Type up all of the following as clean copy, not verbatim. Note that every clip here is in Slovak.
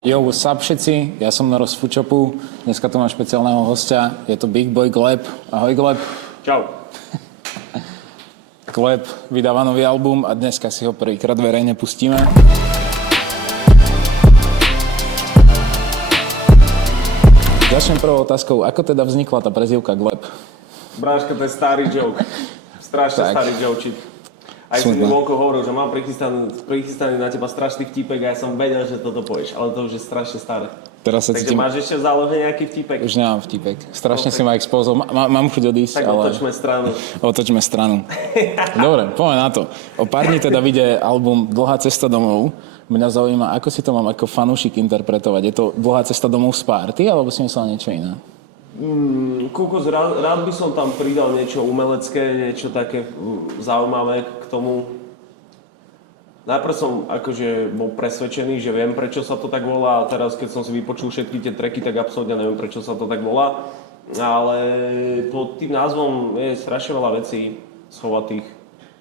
Yo, what's up všetci? Ja som Noro z Foodshopu. Dneska tu mám špeciálneho hostia. Je to Big Boy Gleb. Ahoj Gleb. Čau. Gleb vydáva nový album a dneska si ho prvýkrát verejne pustíme. Začnem prvou otázkou. Ako teda vznikla tá prezývka Gleb? Bráška, to je starý joke. Strašne Tak. starý joke. Aj si mi vonko hovoril, že mám prichystaný na teba strašný vtipek a ja som vedel, že toto povieš, ale to už je strašne staré. Teraz sa Takže cítim... máš ešte v zálohe nejaký vtipek? Už nemám vtipek. Strašne si ma expozol. Mám chuť odísť, Tak ale... otočme stranu. Otočme stranu. Dobre, poďme na to. O pár dní teda vyjde album Dlhá cesta domov. Mňa zaujíma, ako si to mám ako fanúšik interpretovať. Je to Dlhá cesta domov z párty, alebo si myslel niečo iné? Kúkos, rád by som tam pridal niečo umelecké, niečo také zaujímavé k tomu. Najprv som akože bol presvedčený, že viem, prečo sa to tak volá, a teraz keď som si vypočul všetky tie tracky, tak absolútne neviem, prečo sa to tak volá. Ale pod tým názvom je strašne veľa vecí schovatých,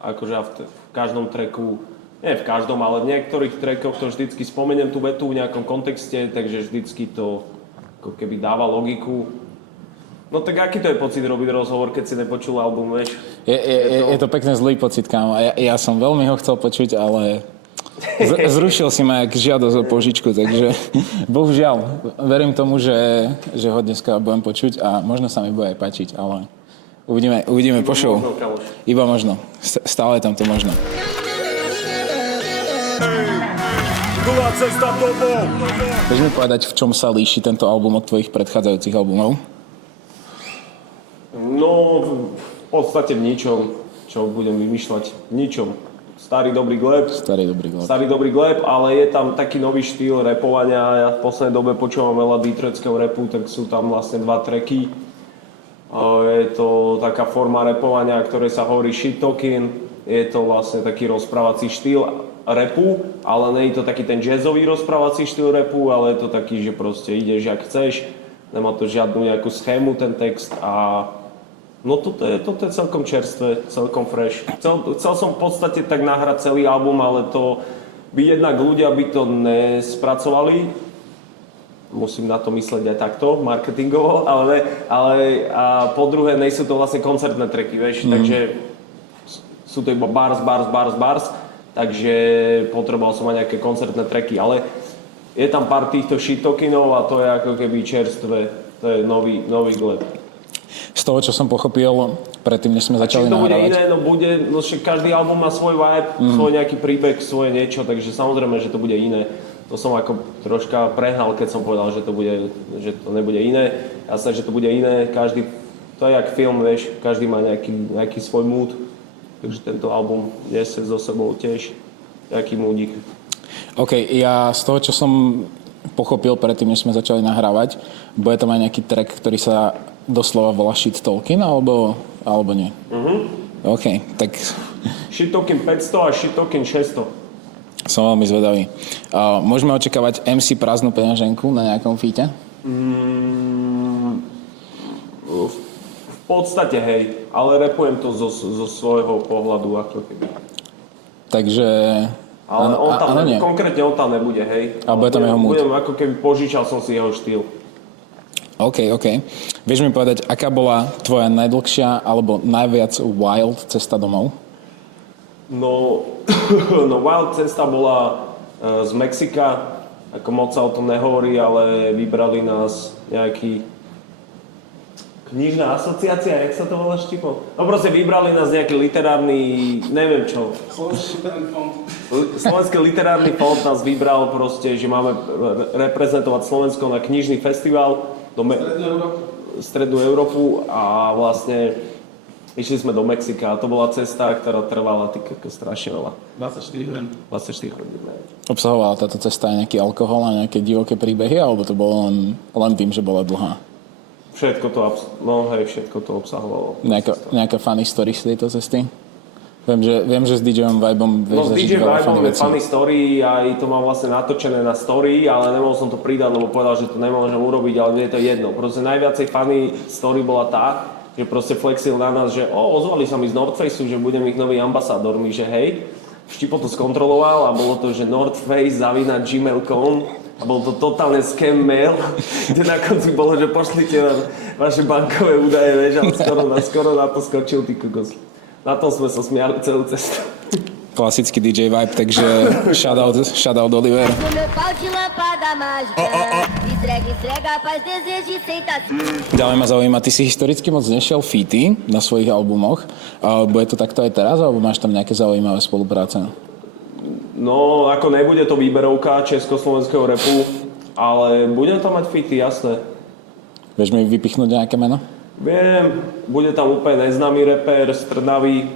akože v každom tracku, nie v každom, ale v niektorých trackoch to vždycky spomeniem tú vetu v nejakom kontexte, takže vždycky to ako keby dáva logiku. No tak aký to je pocit robiť rozhovor, keď si nepočul album, vieš? Je to pekne zlý pocit, kámo. Ja som veľmi ho chcel počuť, ale zrušil si ma jak žiadosť o požičku, takže bohužiaľ. Verím tomu, že ho dneska budem počuť a možno sa mi bude aj páčiť, ale uvidíme po show. Iba možno. Stále je tam to možno. Vieš mi povedať, v čom sa líši tento album od tvojich predchádzajúcich albumov? No, v podstate v ničom, čo budem vymýšľať. V ničom. Starý dobrý Gleb, ale je tam taký nový štýl rapovania. Ja v poslednej dobe počúvam veľa detroitského rapu, tak sú tam vlastne dva tracky. Je to taká forma rapovania, ktorej sa hovorí shit talking. Je to vlastne taký rozprávací štýl rapu, ale nie je to taký ten jazzový rozprávací štýl rapu, ale je to taký, že proste ideš, jak chceš. Nemá to žiadnu nejakú schému ten text a no toto je celkom čerstvé, celkom fresh. Chcel som v podstate tak nahrať celý album, ale to by jednak ľudia by to nespracovali. Musím na to mysleť aj takto, marketingovo, ale a po druhé, nejsú to vlastne koncertné tracky, vieš, takže sú to iba bars, takže potreboval som aj nejaké koncertné tracky, ale je tam pár týchto shit-talkinov a to je ako keby čerstvé, to je nový Gleb. Z toho, čo som pochopil, predtým, než sme začali nahrávať. Či to bude iné, no však každý album má svoj vibe, svoj nejaký príbeh, svoje niečo, takže samozrejme, že to bude iné. To som ako troška prehnal, keď som povedal, že to nebude iné. Jasné, že to bude iné, to je jak film, vieš, každý má nejaký svoj mood, takže tento album nesie so sebou tiež nejaký moodík. OK, ja z toho, čo som pochopil predtým, než sme začali nahrávať, bude tam aj nejaký track, ktorý sa doslova volá Shit Talking, alebo nie? OK, tak... Shit Talking 500 a Shit Talking 600. Som veľmi zvedavý. Môžeme očakávať MC prázdnu peňaženku na nejakom feate? V podstate hej, ale rapujem to zo svojho pohľadu ako keby. Takže... Ale konkrétne on tam nebude, hej. A bude tam jeho mood. Budem ako keby požičal som si jeho štýl. OK. Vieš mi povedať, aká bola tvoja najdlhšia alebo najviac wild cesta domov? No wild cesta bola z Mexika. Ako moc sa o tom nehovorí, ale vybrali nás nejaký knižná asociácia, jak sa to volá, Štipo? No proste vybrali nás nejaký literárny, neviem čo. Slovenský literárny fond nás vybral proste, že máme reprezentovať Slovensko na knižný festival do Strednú Európu a vlastne išli sme do Mexika a to bola cesta, ktorá trvala strašne veľa. 24 hodín. Obsahovala táto cesta aj nejaký alkohol a nejaké divoké príbehy, alebo to bolo len tým, že bola dlhá? Všetko to obsahovalo. Nejaká funny story z tejto cesty? Viem, že s DJom Vibom vieš zažiť veľa funny vecí. Funny story, aj to mám vlastne natočené na story, ale nemohol som to pridať, lebo povedal, že to nemôžem urobiť, ale mne je to jedno. Proste najviacej funny story bola tá, že proste flexil na nás, že ozvali sa mi z North Faceu, že budem ich nový ambasádor, že hej. Štipo to skontroloval a bolo to, že northface@gmail.com A bol to totálne scam mail, kde na konci bolo, že pošlite nám vaše bankové údaje, vieš, ale skoro na to skočil, ty kokos. Na tom sme sa smiali celú cestu. Klasický DJ vibe, takže shoutout Oliver. Ďalej ma zaujíma, ty si historicky moc nešiel featy na svojich albumoch. Bude to takto aj teraz, alebo máš tam nejaké zaujímavé spolupráce? No, ako nebude to výberovka československého rapu, ale budem tam mať featy, jasné. Vieš mi vypichnúť nejaké meno? Viem, bude tam úplne neznámy rapper z Trnavy,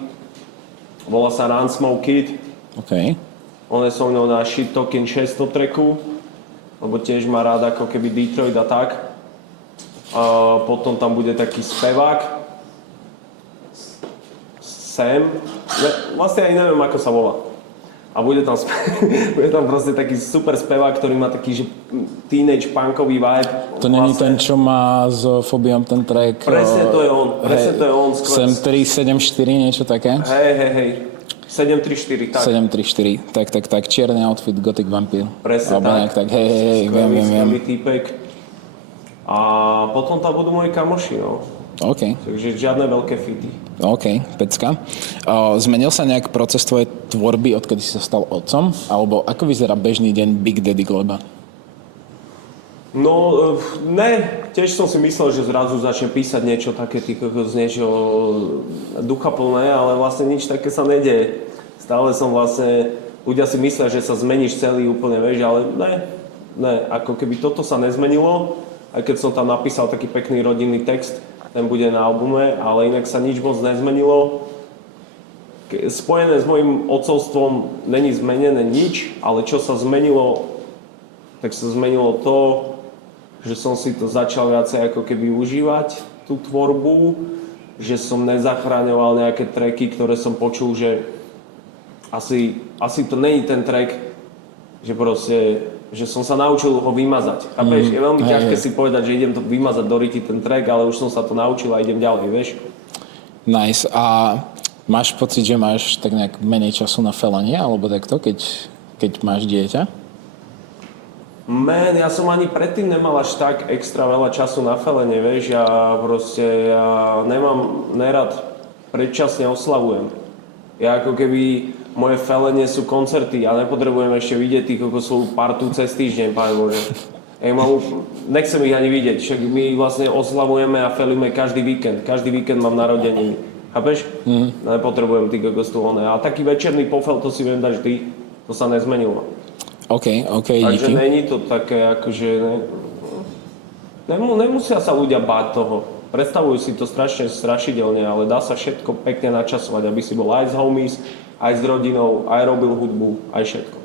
volá sa Ransmoke Kid. OK. On je so mnou na Shit Talking 600 tracku, lebo tiež má rád ako keby Detroit a tak. A potom tam bude taký spevák, Sam, vlastne aj neviem ako sa volá. A bude tam, bude tam proste taký super spevák, ktorý má taký, že teenage punkový vibe. To není ten, čo má s Fobiom ten track? Presne to je on, to je on. Sem 374, niečo také? Hej. 734, tak. 734, tak, čierny outfit, Gothic Vampire. Presne tak. Hej, viem. Skvelý týpek. A potom tam budú moji kamoši, no. OK. Takže žiadne veľké featy. OK, pecka. Zmenil sa nejak proces tvojej tvorby, odkedy si sa stal otcom? Alebo ako vyzerá bežný deň Big Daddy Gleba? No, ne. Tiež som si myslel, že zrazu začne písať niečo také, z niečo duchaplné, ale vlastne nič také sa nedieje. Stále som vlastne, ľudia si myslia, že sa zmeníš celý úplne, vieš, ale ne. Ako keby toto sa nezmenilo, aj keď som tam napísal taký pekný rodinný text, ten bude na albume, ale inak sa nič moc nezmenilo. Spojené s mojím otcovstvom není zmenené nič, ale čo sa zmenilo, tak sa zmenilo to, že som si to začal viacej ako keby užívať, tú tvorbu, že som nezachraňoval nejaké tracky, ktoré som počul, že asi to není ten track, že proste že som sa naučil ho vymazať. A vieš, je veľmi ťažké si povedať, že idem to vymazať do ryti ten track, ale už som sa to naučil a idem ďalej, vieš. Nice. A máš pocit, že máš tak nejak menej času na felanie, alebo takto, keď máš dieťa? Ja som ani predtým nemal až tak extra veľa času na felenie, vieš. Ja nemám nerad, predčasne oslavujem. Ja ako keby moje felenie sú koncerty, ja nepotrebujem ešte vidieť tých svoju partu cez týždeň, Pane Bože. Nechcem ich ani vidieť, však my vlastne oslavujeme a felíme každý víkend. Každý víkend mám narodeniny. Chápeš? Nepotrebujem tých tu one. A taký večerný pofel, to si viem dať vždy. To sa nezmenilo. OK, takže díky. není to také, akože... Nemusia sa ľudia báť toho. Predstavujú si to strašidelne, ale dá sa všetko pekne načasovať, aby si bol aj s homies, aj s rodinou, aj robil hudbu, aj všetko.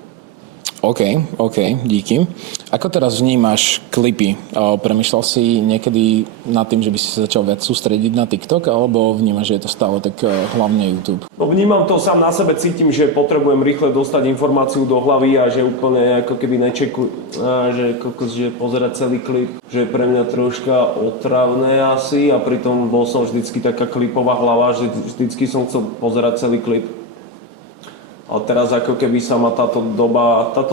OK, díky. Ako teraz vnímaš klipy? Premýšľal si niekedy nad tým, že by si sa začal viac sústrediť na TikTok, alebo vnímaš, že je to stále tak hlavne YouTube? No vnímam to sám na sebe, cítim, že potrebujem rýchle dostať informáciu do hlavy a že úplne ako keby že pozerať celý klip, že je pre mňa troška otravné asi a pritom bol som vždycky taká klipová hlava, že vždycky som chcel pozerať celý klip. A teraz ako keby sa ma táto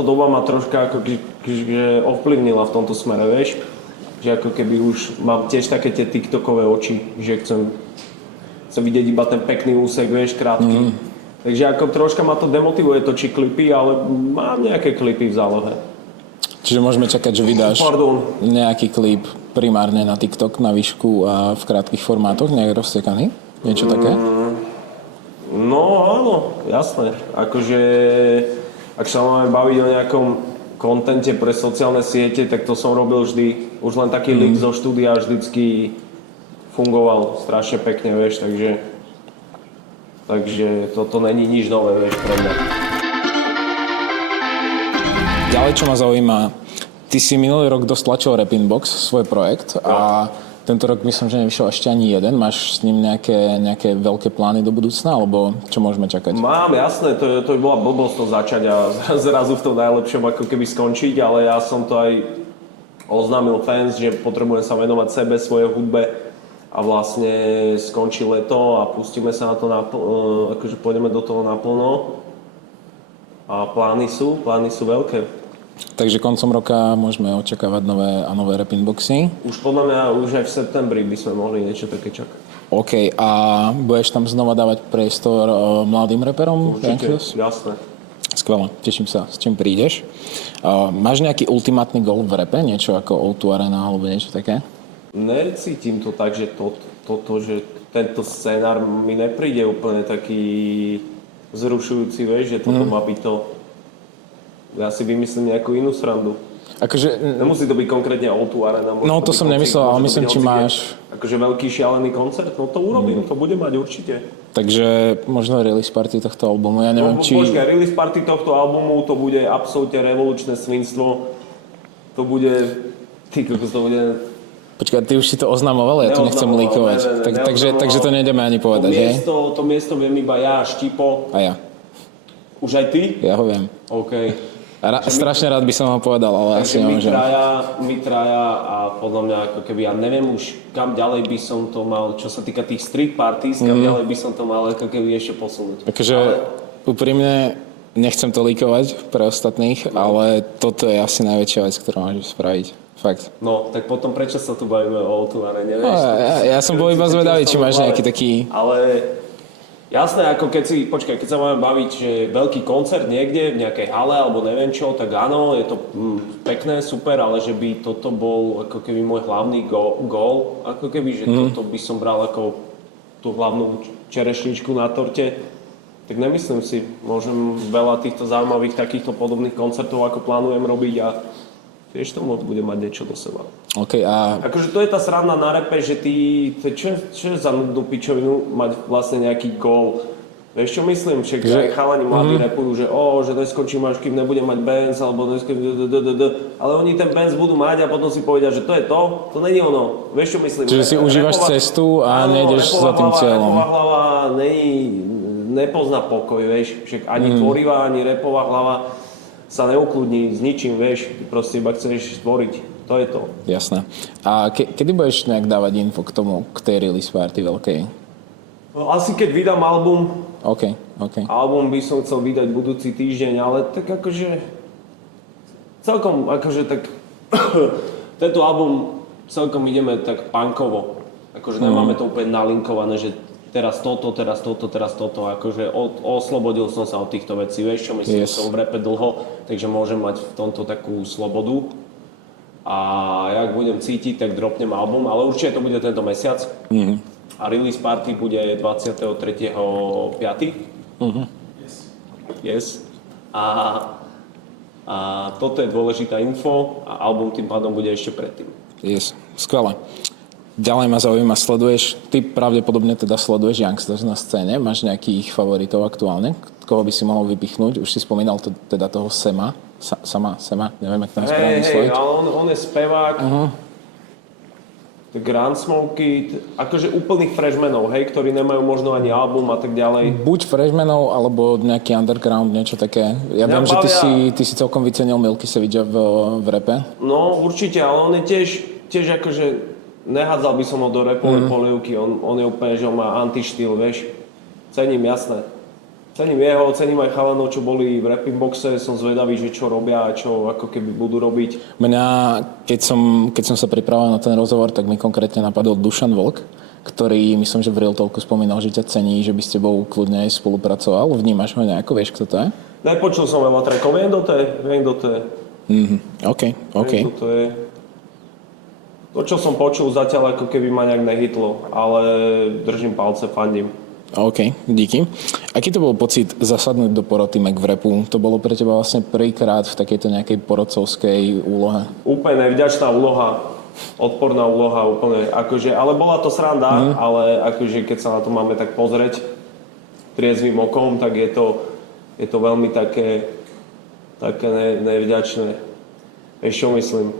doba ma troška ako že ovplyvnila v tomto smere, vieš? Že ako keby už mám tiež také tie TikTokové oči, že chcem vidieť iba ten pekný úsek, vieš, krátky. Takže ako troška ma to demotivuje točiť klipy, ale mám nejaké klipy v zálohe. Čiže môžeme čakať, že vydáš nejaký klip primárne na TikTok, na výšku a v krátkych formátoch, nejak rozsekaný? Niečo také? No áno, jasné. Akože, ak sa máme baviť o nejakom kontente pre sociálne siete, tak to som robil vždy. Už len taký link zo štúdia vždycky fungoval strašne pekne, vieš, takže toto není nič nové, vieš, pre mňa. Ďalej, čo ma zaujíma, ty si minulý rok dosť tlačil Rapinbox, svoj projekt, a tento rok myslím, že nevyšiel ešte ani jeden. Máš s ním nejaké veľké plány do budúcna, alebo čo môžeme čakať? Mám, jasné, to by bola blbosť to začať a zrazu v tom najlepšom ako keby skončiť, ale ja som to aj oznámil fans, že potrebujem sa venovať sebe, svojej hudbe a vlastne skončí leto a pustíme sa na to akože pôjdeme do toho naplno a plány sú veľké. Takže koncom roka môžeme očakávať nové rap inboxy. Už podľa mňa už aj v septembri by sme mohli niečo také čakať. OK, a budeš tam znova dávať priestor mladým raperom? Určite, jasné. Skvelé, teším sa, s čím prídeš. Máš nejaký ultimátny gól v rape? Niečo ako O2 Arena alebo niečo také? Necítim to tak, že že tento scénár mi nepríde úplne taký zrušujúci, vieš, že toto má byť to. Ja si vymyslím nejakú inú srandu. Akože... Nemusí to byť konkrétne O2 Arena. No to som nemyslel, ale myslím, či máš... Akože veľký šialený koncert, no to urobím, to bude mať určite. Takže možno release party tohto albumu, ja neviem, či... Počkaj, release party tohto albumu, to bude absolútne revolučné svinstvo. To bude... Ty, kokos, to bude... Počkaj, ty už si to oznamoval, ja to nechcem líkovať. Takže to nejdeme ani povedať, hej? To miesto viem iba ja a Štipo. A ja. Už aj ty? Ja ho viem. OK. Strašne rád by som ho povedal, ale asi nemôžem. My traja a podľa mňa ako keby, ja neviem už kam ďalej by som to mal, čo sa týka tých street parties, kam ďalej by som to mal ako keby ešte posunúť. Takže úprimne nechcem to líkovať pre ostatných, ale toto je asi najväčšia vec, ktorú môžeš spraviť. Fakt. No, tak potom prečo sa tu bavíme o O2 Arene, vieš? Ja som bol iba zvedavý, či máš nejaký taký... Ale jasné, ako keď sa máme baviť, že veľký koncert niekde v nejakej hale alebo neviem čo, tak áno, je to pekné, super, ale že by toto bol ako keby môj hlavný gól, ako keby, že toto by som bral ako tú hlavnú čerešničku na torte, tak nemyslím si. Môžem veľa týchto zaujímavých takýchto podobných koncertov, ako plánujem robiť a tiež tomu bude mať niečo do seba. Okay, a... Akože to je tá sranda na repe, že čo je za nudnú pičovinu mať vlastne nejaký gól. Vieš čo myslím? Však aj chalani mladí repujú, že neskončím až kým nebudem mať Benz, alebo ale oni ten Benz budú mať a potom si povedia, že to je to není ono. Vieš čo myslím? Čiže si užívaš cestu a nejdeš za tým cieľom. Repová hlava nepozná pokoj, vieš. Však ani tvorivá, ani repová hlava sa neukludní s ničím, vieš, ty proste iba chceš stvoriť, to je to. Jasné. A kedy budeš nejak dávať info k tej release party veľkej? No, asi keď vydám album. OK. Album by som chcel vydať budúci týždeň, ale tak akože celkom akože tak tento album celkom ideme tak punkovo. Akože nemáme to úplne nalinkované, že teraz toto, akože oslobodil som sa od týchto vecí, vieš čo myslím, som v rape dlho, takže môžem mať v tomto takú slobodu a jak budem cítiť, tak dropnem album, ale určite to bude tento mesiac a release party bude 23.5. Yes. A toto je dôležitá info a album tým pádom bude ešte predtým. Yes, skvelé. Ďalej ma zaujíma, ty pravdepodobne teda sleduješ youngsters na scéne, máš nejakých favoritov aktuálne, koho by si mohol vypichnúť? Už si spomínal teda toho Sema, neviem, jak tam správne vysloviť. Ale on je spevák, Gunsmoke, akože úplných freshmanov, ktorí nemajú možno ani album a tak ďalej. Buď freshmanov, alebo nejaký underground, niečo také. Ja viem, že ty si celkom vycenil Milky Savage v rape. No, určite, ale on je tiež akože nehádzal by som ho do rapovej polievky, on je úplne, že on má antištýl, vieš. Cením, jasné. Cením aj chalanov, čo boli v rapping boxe, som zvedavý, že čo robia a čo ako keby budú robiť. Mňa, keď som sa pripravoval na ten rozhovor, tak mi konkrétne napadol Dušan Vlk, ktorý, myslím, že v Real Talku spomínal, že ťa cení, že by s tebou kľudne aj spolupracoval. Vnímaš ho nejako, vieš, kto to je? Nepočul som veľa trackov, viem, kto to je. OK. Viem, kto to je. To, čo som počul, zatiaľ ako keby ma nejak nehytlo, ale držím palce, fandím. OK, díky. Aký to bol pocit zasadnúť do poroty Mac v rapu? To bolo pre teba vlastne prvýkrát v takejto nejakej porodcovskej úlohe? Úplne nevďačná úloha, odporná úloha, úplne, akože, ale bola to sranda, ale akože keď sa na to máme tak pozrieť triezvým okom, tak je to veľmi také nevďačné. Vieš čo myslím?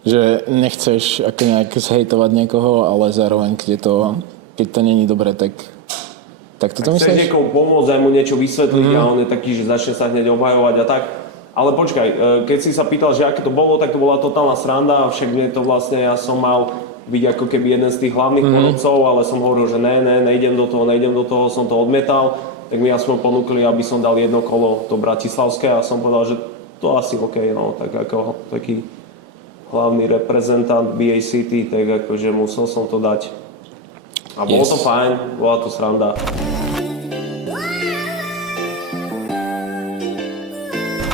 Že nechceš ako nejak zhejtovať niekoho, ale zároveň, keď to není dobre, tak toto myslíš? Chceš niekomu pomôcť, aj mu niečo vysvetliť a on je taký, že začne sa hneď obhajovať a tak. Ale počkaj, keď si sa pýtal, že aké to bolo, tak to bola totálna sranda a však mne to vlastne, ja som mal byť ako keby jeden z tých hlavných porodcov, ale som hovoril, že nejdem do toho, som to odmietal, tak mi aspoň ponúkli, aby som dal jedno kolo to bratislavské a som povedal, že to asi OK, no, tak ako taký hlavný reprezentant BA City, tak akože musel som to dať. A bolo to fajn, bola to sranda.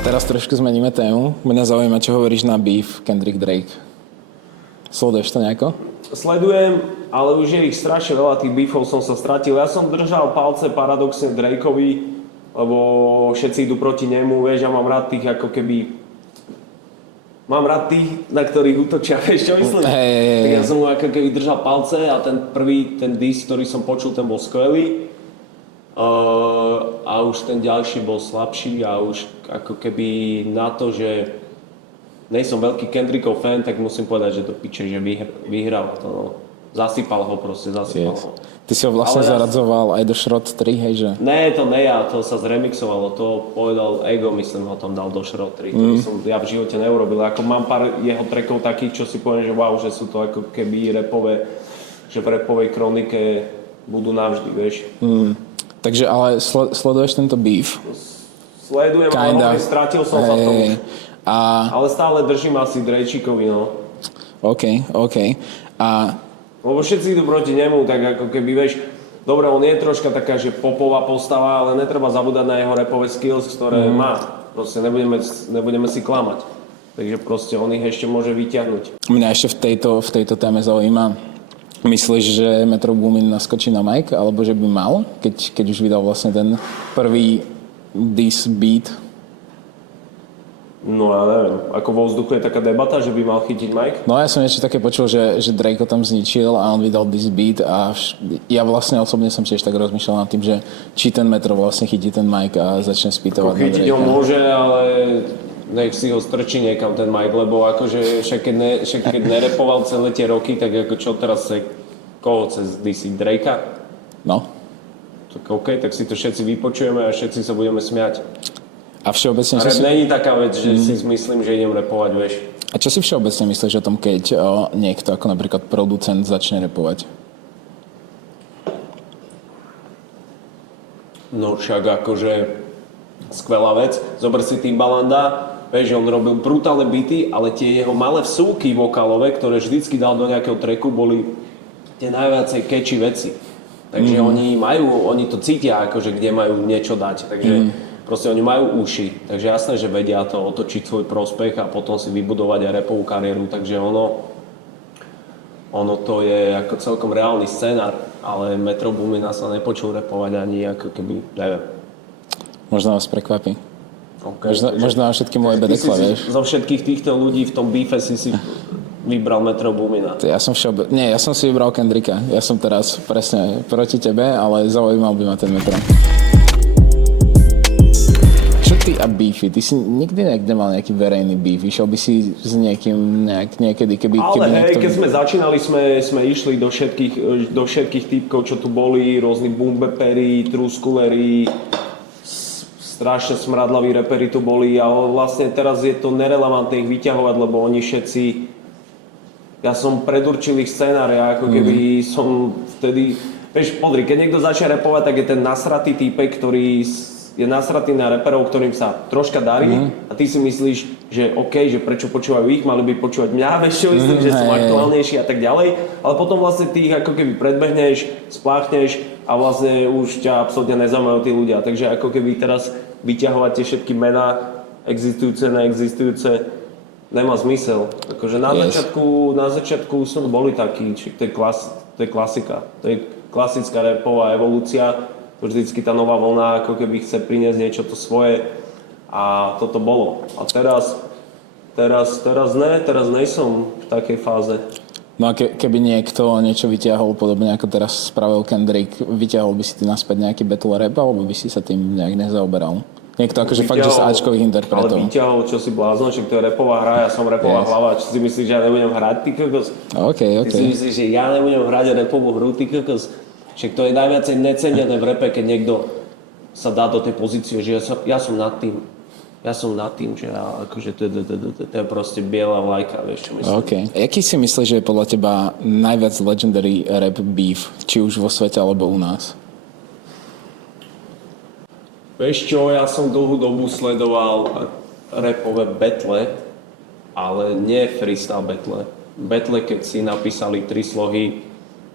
Teraz trošku zmeníme tému. Mňa zaujíma, čo hovoríš na beef Kendrick Drake. Sleduješ to nejako? Sledujem, ale už je ich strašne veľa, tých beefov som sa stratil. Ja som držal palce paradoxne Drakeovi, lebo všetci idú proti nemu, vieš, ja mám rád tých ako keby... Mám rád tých, na ktorých útočia, vieš čo myslím? Tak ja som mu ako keby držal palce a ten prvý, ten diss, ktorý som počul, ten bol skvelý. A už ten ďalší bol slabší a už ako keby na to, že nejsom veľký Kendrickov fan, tak musím povedať, že to piče, že vyhral to, no. Zasypal ho proste, zasypal ho. Ty si ho vlastne zaradzoval aj do Šrot 3, hej, že? Ne, to ne ja, to sa zremixovalo, to povedal Ego, myslím, ho tam dal do Šrot 3, to som ja v živote neurobil. Ako mám pár jeho trackov takých, čo si poviem, že wow, že sú to ako keby rapové, že v rapovej kronike budú navždy, vieš. Takže ale sleduješ tento beef? Sledujem, ale stratil som sa v tom. Ale stále držím asi Drejčíkovi, no. OK. Lebo všetci idú proti nemu, tak ako keby, vieš, dobre, on je troška taká, že popová postava, ale netreba zabúdať na jeho rapové skills, ktoré má. Proste nebudeme si klamať. Takže proste on ich ešte môže vyťahnuť. Mňa ešte v tejto téme zaujíma. Myslíš, že Metro Boomin naskočí na mic, alebo že by mal, keď už vydal vlastne ten prvý diss beat? No ja neviem, ako vo vzduchu je taká debata, že by mal chytiť mic? No ja som niečo také počul, že Drake ho tam zničil a on vydal diss beat a ja vlastne osobne som tiež tak rozmýšľal nad tým, že či ten Metro vlastne chytí ten mic a začne spýtovať na Drakea. Chytiť ho môže, ale nech si ho strčí niekam ten mic, lebo akože však keď nerepoval celé tie roky, tak ako čo teraz koho cez DC Drakea? No. Tak OK, tak si to všetci vypočujeme a všetci sa budeme smiať. A všeobecne... A není taká vec, že si myslím, že idem repovať, vieš. A čo si všeobecne myslíš o tom, keď niekto ako napríklad producent začne repovať? No však akože skvelá vec. Zober si Timbalanda, vieš, on robil brutálne beaty, ale tie jeho malé vsúky vokálové, ktoré vždycky dal do nejakého tracku, boli tie najviacej catchy veci. Takže oni to cítia, akože kde majú niečo dať. Takže proste oni majú uši. Takže jasné, že vedia to otočiť svoj prospech a potom si vybudovať aj rapovú kariéru. Takže ono to je ako celkom reálny scenár, ale Metro Boomina sa nepočul rapovať ani ako keby, neviem. Možno vás prekvapí. Okay, možno všetky moje bedekle, vieš. Zo všetkých týchto ľudí v tom beefe si vybral Metro Boomina. Ja som si vybral Kendricka. Ja som teraz presne proti tebe, ale zaujímal by ma ten Metro. Čo ty a beefy? Ty si nikdy nemal nejaký verejný beef? Išiel by si s niekým niekedy, keby hej, keď sme začínali, sme išli do všetkých typkov, čo tu boli, rôzni boombapery, truskulery, strašne smradlaví reperi tu boli, ale vlastne teraz je to nerelevantné ich vyťahovať, lebo oni všetci... Ja som predurčil ich scenár, ja ako keby som vtedy... Vieš, podri, keď niekto začne repovať, tak je ten nasratý týpek, ktorý je nasratý na reperov, ktorým sa troška darí a ty si myslíš, že OK, že prečo počúvajú ich, mali by počúvať mňa, vieš čo myslím, že som aktuálnejší a tak ďalej, ale potom vlastne ty ich ako keby predbehneš, spláchneš a vlastne už ťa absolútne nezaujímajú tí ľudia, takže ako keby teraz vyťahovať tie všetky mená, existujúce, neexistujúce, nemá zmysel. Akože na začiatku som boli takí, to je klasika, to je klasická rapová evolúcia. Vždycky tá nová vlna ako keby chce priniesť niečo to svoje a toto bolo. A teraz nejsom v takej fáze. No a keby niekto niečo vyťahol, podobne ako teraz spravil Kendrick, vyťahol by si ty naspäť nejaký battle rap, alebo by si sa tým nejak nezaoberal? Niekto akože fakt, že z Ačkových interpretov. Ale vyťahol, čo si blázon, že to je rapová hra, ja som rapová hlava, čo si myslíš, že ja nebudem hrať, ty kokos? OK. Ty si myslíš, že ja nebudem hrať rapovú hru, ty kokos? Však to je najviacej necenené v rape, keď niekto sa dá do tej pozície, že ja som nad tým. Ja som nad tým, že akože to je proste biela vlajka, vieš čo myslím. OK. Jaký si myslíš, že je podľa teba najviac legendary rap beef, či už vo svete alebo u nás? Vieš čo, ja som dlhú dobu sledoval rapové battle, ale nie freestyle battle. Battle, keď si napísali 3 slohy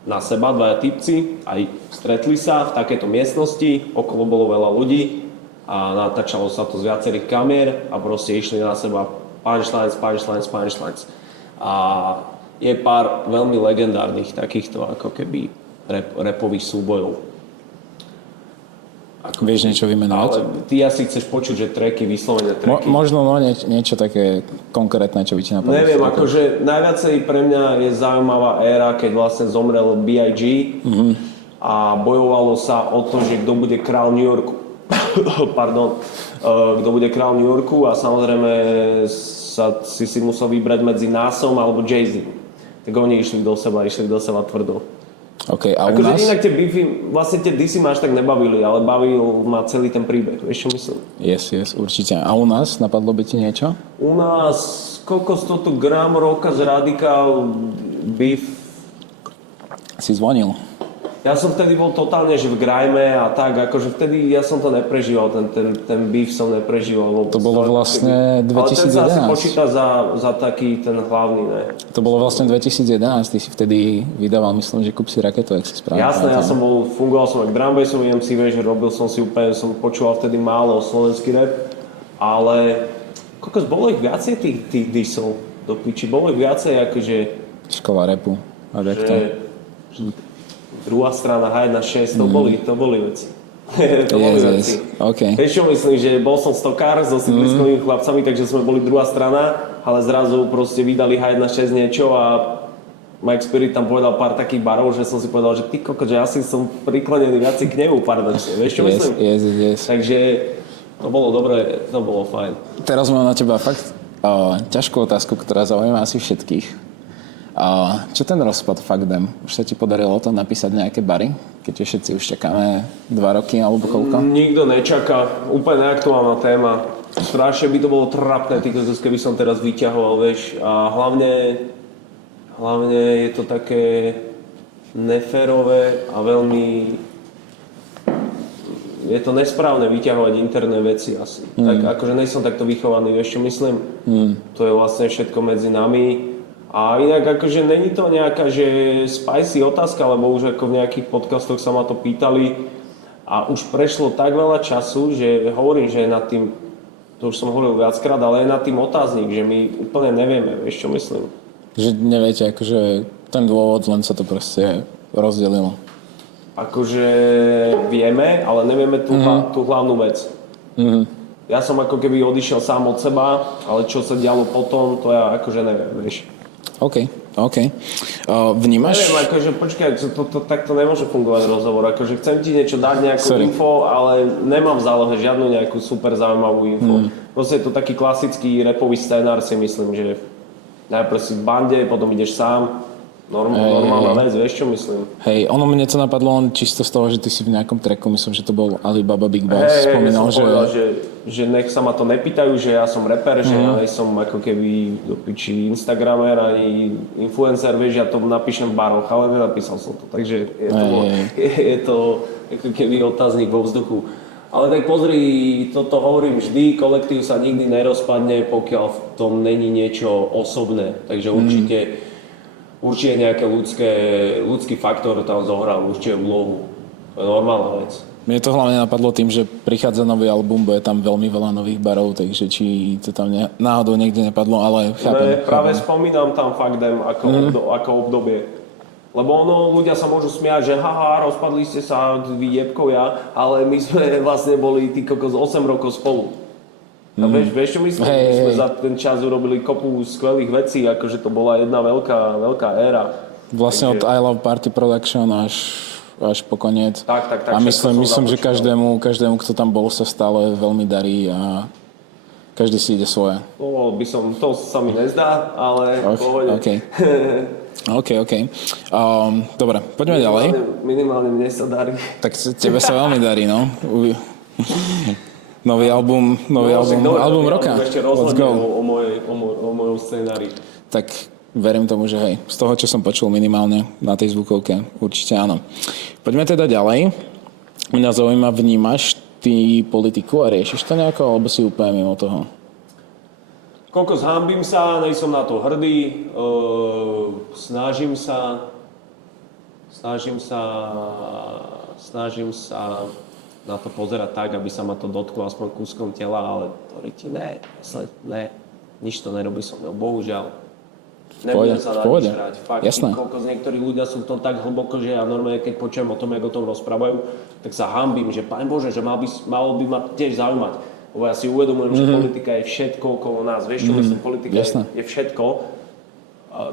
na seba, 2 typci, aj stretli sa v takéto miestnosti, okolo bolo veľa ľudí a natáčalo sa to z viacerých kamier a proste išli na seba punchlines. A je pár veľmi legendárnych takýchto ako keby rapových súbojov. Vieš niečo vymenovať? Ale ty asi chceš počuť, že tracky, vyslovene tracky. Možno niečo také konkrétne, čo by ti napadlo. Neviem, akože najviacej pre mňa je zaujímavá éra, keď vlastne zomrel B.I.G. A bojovalo sa o to, že kto bude král New Yorku. Pardon. Kto bude král New Yorku a samozrejme si musel vybrať medzi Nasom alebo Jay-Z. Tak oni išli do seba tvrdo. Okay, a akože u nás? Inak tie beefy, vlastne tie disy ma až tak nebavili, ale bavil ma celý ten príbeh, vieš čo myslím? Yes, určite. A u nás? Napadlo by ti niečo? U nás, koľko 100 gram roka z Radikál beef. Si zvonil. Ja som vtedy bol totálne, že v grime a tak, akože vtedy ja som to neprežíval, ten beef som neprežíval. To bolo vlastne 2011. Ale ten sa asi počíta za taký ten hlavný, ne? To bolo vlastne 2011, ty si vtedy vydával, myslím, že Kúp si raketu, ak si správne. Jasné, ja fungoval som aj drumbassový MC, vieš, robil som si úplne, som počúval vtedy málo slovenský rap, ale kokos, bolo ich viacej tých disov do piči, bolo ich viacej akože... Škola rapu a takto. Druhá strana, H1.6, to boli veci. Veci. Okay. Vieš čo myslím, že bol som stokár so sídliskovými chlapcami, takže sme boli druhá strana, ale zrazu proste vydali H1.6 niečo a Mike Spirit tam povedal pár takých barov, že som si povedal, že ty koko, že asi som priklonený viac k nemu paradoxne. Vieš čo myslím? Yes. Takže to bolo dobré, to bolo fajn. Teraz mám na teba fakt ťažkú otázku, ktorá zaujíma asi všetkých. Čo ten rozpad Fuck Them? Už sa ti podarilo to napísať nejaké bary? Keď všetci už čakáme 2 roky alebo koľko? Nikto nečaká. Úplne neaktuálna téma. Strašne by to bolo trapné, keby som teraz vyťahoval, vieš. A hlavne je to také neférové a veľmi... Je to nesprávne vyťahovať interné veci asi. Tak akože nejsom takto vychovaný, vieš čo myslím? To je vlastne všetko medzi nami. A inak akože není to nejaká, že spicy otázka, lebo už ako v nejakých podcastoch sa ma to pýtali a už prešlo tak veľa času, že hovorím, že nad tým, to už som hovoril viackrát, ale aj nad tým otáznik, že my úplne nevieme, vieš čo myslím. Že neviete, akože ten dôvod, len sa to proste rozdelilo. Akože vieme, ale nevieme tú hlavnú vec. Ja som ako keby odišiel sám od seba, ale čo sa dialo potom, to ja akože neviem, vieš. OK. Vnímaš? Neviem, akože počkaj, takto nemôže fungovať rozhovor. Akože chcem ti niečo dať, nejakú info, ale nemám v zálohe žiadnu nejakú super zaujímavú info. Proste je to taký klasický rapový scénár, si myslím, že najprv si v bande, potom ideš sám. Normálna vec, vieš čo myslím? Hej, ono mne to napadlo len čisto z toho, že ty si v nejakom tracku, myslím, že to bol Alibaba Big Boss, spomínal, že... Povedal, že nech sa ma to nepýtajú, že ja som rapper, že ja som ako keby do piči instagramer ani influencer, vieš, ja to napíšem v baroch, ale nenapísal som to, takže je to ako keby otáznik vo vzduchu. Ale tak pozri, toto hovorím vždy, kolektív sa nikdy nerozpadne, pokiaľ v tom není niečo osobné, takže určite nejaký ľudský faktor tam zohral určite úlohu. To je normálna vec. Mne to hlavne napadlo tým, že prichádza nový album, bude tam veľmi veľa nových barov, takže či to tam náhodou niekde nepadlo, ale chápem. Práve spomínam tam Fuck Them ako obdobie. Lebo ľudia sa môžu smiať, že haha, rozpadli ste sa vy jebkovia, ale my sme vlastne boli ty kokos 8 rokov spolu. A vieš čo myslím? My sme za ten čas urobili kopu skvelých vecí, akože to bola jedna veľká éra. Vlastne od I Love Party Production až po koniec. Tak. A myslím že každému, kto tam bol, sa stále veľmi darí a každý si ide svoje. To sa mi nezdá, ale pohode. OK. Dobre, poďme ďalej. Minimálne mne sa darí. Tak tebe sa veľmi darí, no. Nový album roka. Ešte rozhodne o mojom scenári. Tak verím tomu, že hej, z toho, čo som počul minimálne na tej zvukovke, určite áno. Poďme teda ďalej. Mňa zaujíma, vnímaš ty politiku a riešiš to nejako, alebo si úplne mimo toho? Koľko zhanbím sa, nejsom na to hrdý, snažím sa na to pozerať tak, aby sa ma to dotklo aspoň kúskom tela, ale to ne, nič to nerobí so mnou, bohužiaľ. Nebudem sa na nič hrať. Fakt, koľko z niektorí ľudia sú v tom tak hlboko, že ja normálne, keď počujem o tom, jak o tom rozprávajú, tak sa hanbím, že Pane Bože, že malo by ma tiež zaujímať. Lebo ja si uvedomujem, že politika je všetko okolo nás. Vieš, čo myslím, politika je všetko.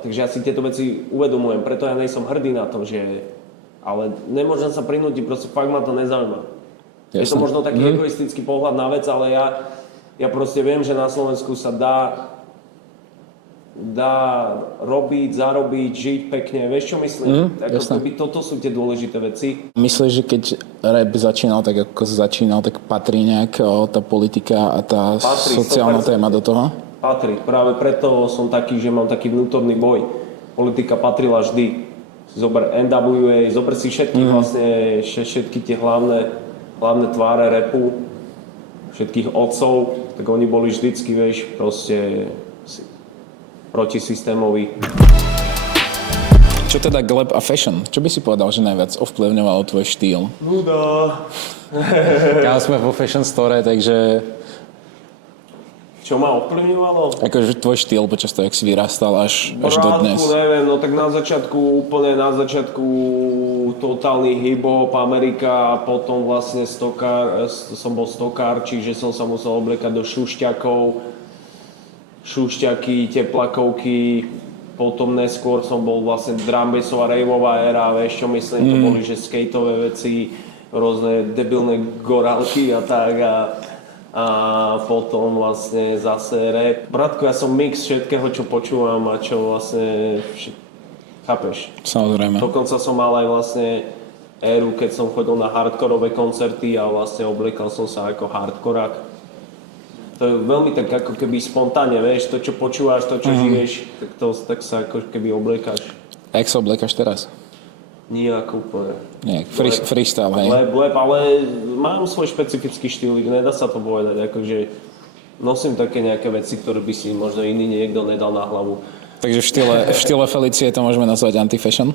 Takže ja si tieto veci uvedomujem. Preto ja nejsom hrdý na to, že... Ale nemôžem sa prinútiť, proste fakt ma to nezaujíma. Je to možno taký egoistický pohľad na vec, ale ja proste viem, že na Slovensku sa dá robiť, zarobiť, žiť pekne. Vieš, čo myslím? Toto sú tie dôležité veci. Myslíš, že keď rap začínal tak, ako začínal, tak patrí nejak tá politika a tá sociálna téma do toho? Patrí. Práve preto som taký, že mám taký vnútorný boj. Politika patrila vždy. Zober NWA, zober si všetky tie hlavné tváre rapu, všetkých otcov, tak oni boli vždycky, vieš, proste protisystémový. Čo teda gleb a fashion? Čo by si povedal, že najviac ovplyvňovalo tvoj štýl? Nuda. Kámo, sme vo fashion store, takže... Čo ma ovplyvňovalo? Akože tvoj štýl počas toho, jak si vyrastal až do dnes. Neviem, no tak úplne na začiatku totálny hip-hop, Amerika, a potom vlastne som bol stokár, čiže som sa musel obliekať do šušťaky, teplakovky, potom neskôr som bol vlastne drumbassová, raveová éra, vieš čo myslím, to boli, že skateové veci, rôzne debilné gorálky a tak a potom vlastne zase rap. Bratko, ja som mix všetkého, čo počúvam a čo vlastne, chápeš? Samozrejme. Dokonca som mal aj vlastne éru, keď som chodil na hardkorové koncerty a vlastne obliekal som sa ako hardkorák. To je veľmi tak ako keby spontánne, vieš, to čo počúvaš, to čo žiješ, tak sa ako keby obliekáš. A jak sa obliekaš teraz? Nijak úplne. Nejak, freestyle, hej? Lep, ale mám svoj špecifický štýl, nedá sa to povedať, akože nosím také nejaké veci, ktoré by si možno iný niekto nedal na hlavu. Takže v štýle Felicie to môžeme nazvať anti-fashion?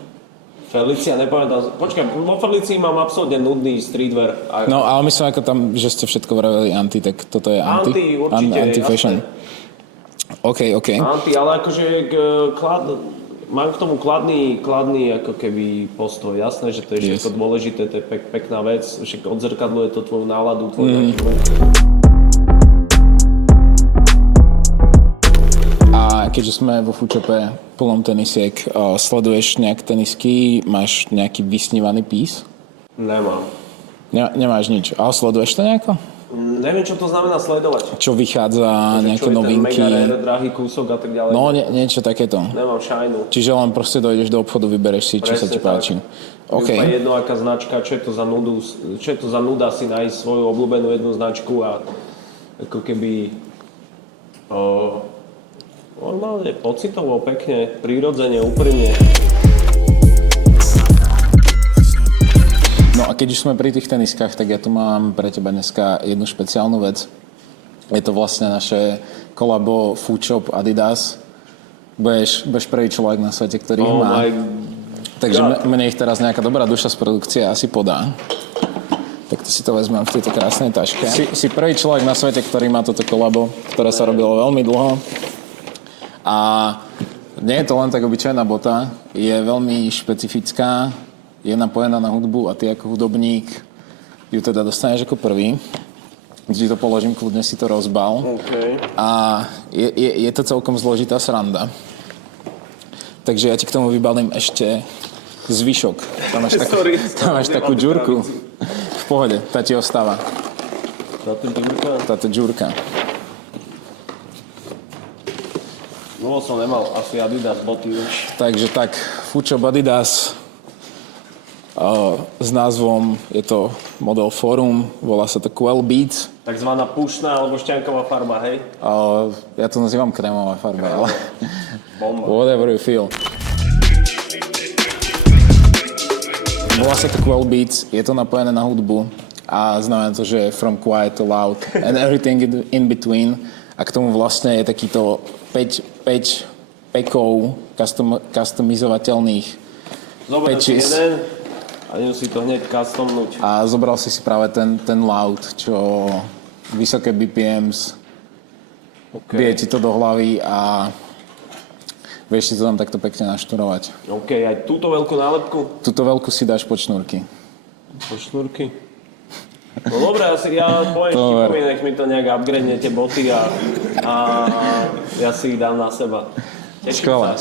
Felicia, nepamätám. Počkaj, vo Felicii mám absolútne nudný streetwear. No, ale myslím, ako tam, že ste všetko vraveli anti, tak toto je anti? Určite, anti-fashion. OK. Anti, ale akože mám k tomu kladný ako keby postoj. Jasné, že to je všetko dôležité, to je pekná vec, však odzrkadluje to tvoju náladu, tvoj Keďže sme vo Foodshope plnom tenisiek, sleduješ nejak tenisky, máš nejaký vysnívaný pís? Nemám. Nemáš nič. Ale sleduješ to nejako? Neviem, čo to znamená sledovať. Čo vychádza, nejaké novinky? Čo je ten mega drahý kúsok a tak ďalej? No, niečo takéto. Nemám šajnu. Čiže len proste dojdeš do obchodu, vybereš si, čo sa ti páči. OK. Je jedno, aká značka, čo je to za nuda si nájsť svoju obľúbenú jednu značku a ako keby... normálne, pocitovo, pekne, prirodzene, úprimne. No a keď už sme pri tých teniskách, tak ja tu mám pre teba dneska jednu špeciálnu vec. Je to vlastne naše kolabo Foodshop Adidas. Budeš prvý človek na svete, ktorý ich má. Takže mne ich teraz nejaká dobrá duša z produkcie asi podá. Tak to si to vezmem v tejto krásnej taške. Si prvý človek na svete, ktorý má toto kolabo, ktoré sa robilo veľmi dlho. A nie je to len tak obyčajná bota, je veľmi špecifická, je napojená na hudbu a ty ako hudobník ju teda dostaneš ako prvý. Vždy to položím, kľudne si to rozbal. Okay. A je to celkom zložitá sranda. Takže ja ti k tomu vybalím ešte zvyšok. Tam máš takú džurku. V pohode, tá ti ostáva. Táto džurka. No som nemal asi Adidas boty už. Takže tak, Foodshop Adidas s názvom, je to model Forum, volá sa to Quell Beats. Takzvaná pušná alebo šťanková farba, hej? Ja to nazývam krémová farba, ale bomba. Whatever you feel. Volá sa to Quell Beats, je to napojené na hudbu a znamená to, že from quiet to loud and everything in between. A k tomu vlastne je takýto 5 pekov customizovateľných Zoberiem si patches. jeden a idem si to hneď customnúť. A zobral si práve ten loud, čo vysoké BPMs, bije ti to do hlavy a vieš si to tam takto pekne našturovať. OK, aj túto veľkú nálepku? Túto veľkú si dáš pod šnúrky. Po šnúrky? No dobré, ja poviem Štipovi, nech mi to nejak upgradene tie boty a ja si ich dám na seba. Skvelé.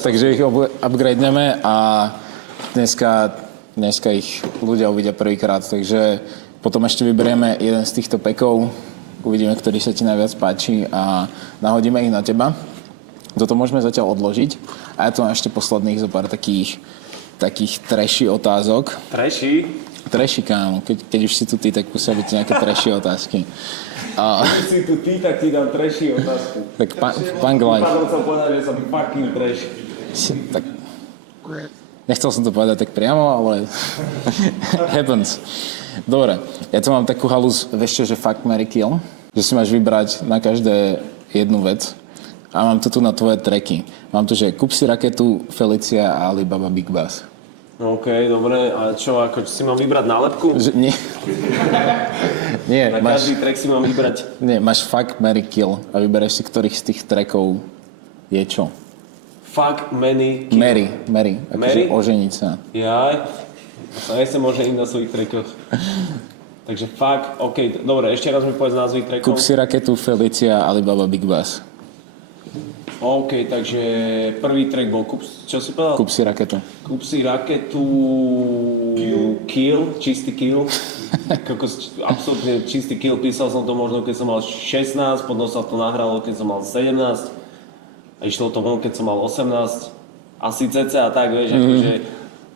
Takže ich upgradeneme a dneska ich ľudia uvidia prvýkrát, takže potom ešte vyberieme jeden z týchto pekov, uvidíme, ktorý sa ti najviac páči a nahodíme ich na teba. Toto môžeme zatiaľ odložiť a ja tu mám ešte posledných zo pár takých trashy otázok. Trashy, kámo. Keď už si tu ty, tak musia byť nejaké trashy otázky. Keď si tu ty, tak ti dám trashy otázku. Tak punk life. Vypadol som povedať, že som fucking trash. Tak, nechcel som to povedať tak priamo, ale happens. Dobre, ja tu mám takú halus, vieš čo, že fuck, marry, kill. Že si máš vybrať na každé jednu vec. A mám to tu na tvoje tracky. Mám tu, že kúp si raketu, Felicia a Alibaba Big Bass. OK, dobre. A čo, ako si mám vybrať nálepku? Nie. Nie, na každý track si mám vybrať. Nie, máš fuck, marry, kill. A vybereš si, ktorých z tých trackov je čo? Fuck, marry, kill. Marry. Akože oženiť sa. Jaj. Sa nechcem oženiť na svojich trackoch. Takže fuck, OK, dobre, ešte raz mi povedz názvy trackov. Kúp si raketu, Felicia a Alibaba Big Bass. OK, takže prvý track bol čo si povedal? Kúp si raketu. Kúp si raketu... Kill, čistý kill. Absolutne čistý kill. Písal som to možno, keď som mal 16, potom sa to nahralo, keď som mal 17. A išlo to von, keď som mal 18. Asi cca tak, vieš, akože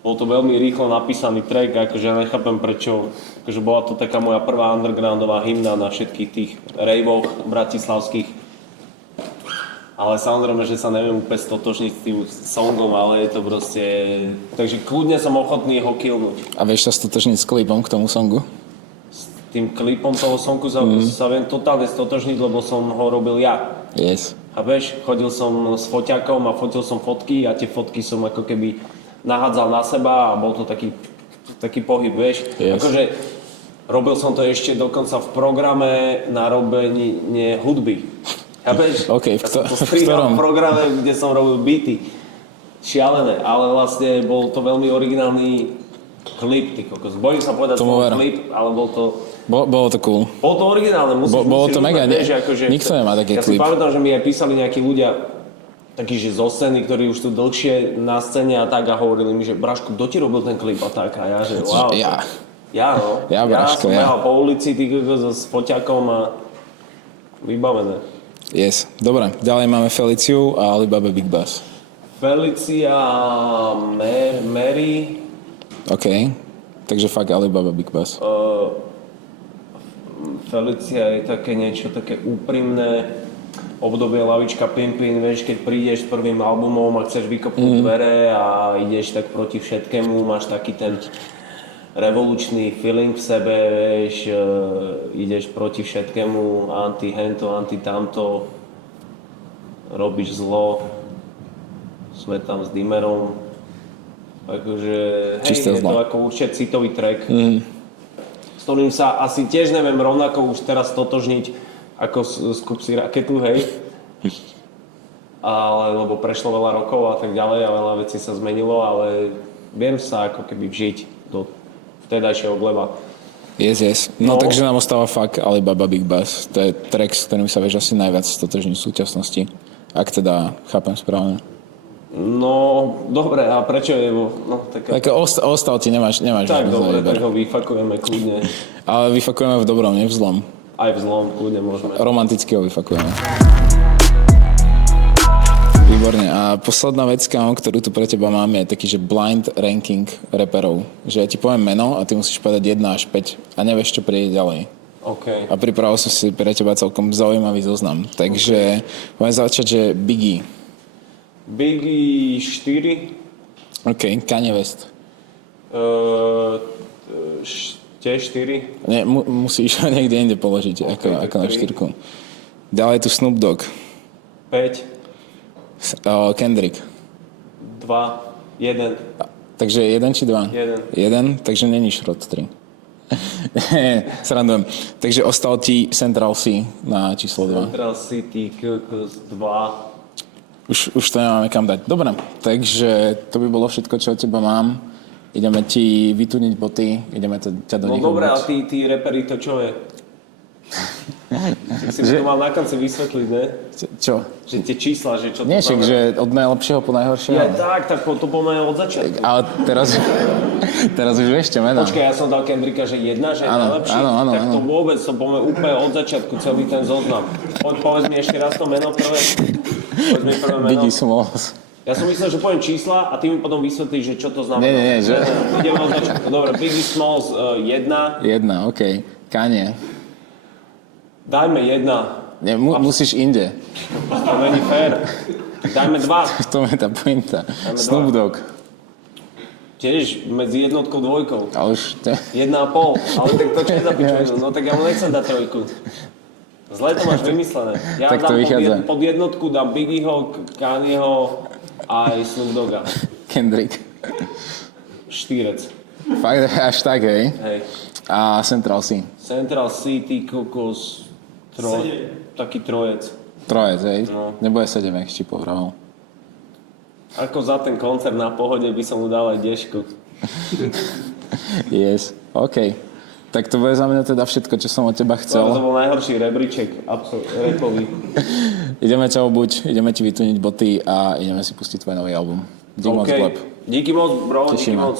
bol to veľmi rýchlo napísaný track, akože ja nechápem prečo. Akože bola to taká moja prvá undergroundová hymna na všetkých tých raveoch bratislavských. Ale samozrejme, že sa neviem úplne stotožniť s tým songom, ale je to proste... Takže kľudne som ochotný ho killnúť. A vieš sa stotožniť s klipom k tomu songu? S tým klipom toho songu sa viem totálne stotožniť, lebo som ho robil ja. Yes. A vieš, chodil som s foťakom a fotil som fotky a tie fotky som ako keby nahádzal na seba a bol to taký pohyb, vieš. Yes. Akože robil som to ešte dokonca v programe na robenie hudby. OK, v ktorom programe, kde som robil beaty. Šialené, ale vlastne bol to veľmi originálny klip, ty kokos. Bojím sa povedať klip, ale bol to... Bolo to cool. Bolo to originálne, Bolo to mega, akože, nikto nemá taký klip. Ja si pamätám, že mi aj písali nejakí ľudia, takí, že zo scény, ktorí už tu dlhšie na scéne a tak a hovorili mi, že Braško, kto ti robil ten klip a tak a ja, že wow. Ja Braško, som behal po ulici, ty kokos, s foťakom a vybavené. Yes. Dobre, ďalej máme Feliciu a Alibaba Big Bass. Felicia, Mary. OK, takže fuck Alibaba Big Bass. Felicia je také niečo také úprimné. Obdobie Lavička Pimpin, vieš, keď prídeš s prvým albumom a chceš vykopnúť dvere a ideš tak proti všetkému, máš taký ten revolučný feeling v sebe, vieš, ideš proti všetkému, anti-hento, anti-tamto, robíš zlo, sme tam s Dimerom, takže je to ako určite citový track, s ktorým sa asi tiež neviem rovnako už teraz totožniť ako z Kúp si raketu, hej, ale lebo prešlo veľa rokov a tak ďalej a veľa vecí sa zmenilo, ale viem sa ako keby vžiť do vtedajšieho gleba. Yes. No takže nám ostáva fuck Alibaba Big Bass. To je track, s ktorým sa vieš asi najviac stotožniť v súčasnosti. Ak teda chápem správne. No, dobre, a prečo je? Tak ostal ti nemáš tak dobre, tak ho vyfakujeme kľudne. Ale vyfakujeme v dobrom, nie v zlom. Aj v zlom, kľudne môžeme. Romanticky ho vyfakujeme. Výborne. A posledná vec, ktorú tu pre teba mám, je taký, že blind ranking reperov. Že ja ti poviem meno a ty musíš povedať 1 až 5 a nevieš, čo príde ďalej. OK. A pripravil som si pre teba celkom zaujímavý zoznam. Takže budeme začať, že Biggie. Biggie 4. OK. Kanye West. Tiež 4. Nie, musíš ho niekde inde položiť, ako na štyrku. Ďalej tu Snoop Dogg. 5, Kendrick. 2, 1. Takže 1 či 2? 1, takže není Šrot 3. Srandujem. Takže ostal ti Central C na číslo 2. Central City, Kokos 2. Už to nemáme kam dať. Dobre, takže to by bolo všetko, čo od teba mám. Ideme ti vytuniť boty, ideme ťa do nich dobre, a obuť. tí reperi, to čo je? Si to mal na konci vysvetliť, ne? Čo? Že tie čísla, že čo to Nie, však, znamená. že od najlepšieho po najhoršieho. Ja tak to poďme od začiatku. Ale teraz už vieš, čo mená. Počkaj, ja som dal Kendricka, že 1, že je najlepší. Áno. Tak to vôbec, to poďme úplne od začiatku, celý ten zoznam. Povedz mi ešte raz to meno prvé. Povedz mi prvé meno. Biggie Smalls. Ja som myslel, že poviem čísla a ty mi potom vysvetlíš, že čo to znamená. Nie, že... Ideme od začiatku. Dobre, Biggie Smalls 1. 1, OK. Kanye. Dajme 1. Nie, musíš inde. To není fér. Dajme 2. V tom je tá pointa. Snoop Dogg. Tiež medzi jednotkou, dvojkou. Ale už... 1,5. Ale tak to čo je za pičovinu? No tak ja mu nechcem dať 3. Zle to máš vymyslené. Ja Tak to dám vychádza. pod jednotku, dám Biggieho, Kanyeho a aj Snoop Dogga. Kendrick. Štýrec. Fakt, až tak, hej. Hej. A Central C. Central City, Kokos, taký trojec. Trojec, hej. No. Nebude 7, jak ti povedal. Ako za ten koncert na Pohode by som mu dal aj dešku. Yes, OK. Tak to bude za mňa teda všetko, čo som od teba chcel. To bol najhorší rebríček repový. Ideme ťa obuť, ideme ti vytuniť boty a ideme si pustiť tvoj nový album. Díky moc, Gleb. Díky moc, bro, díky Tešíme. moc.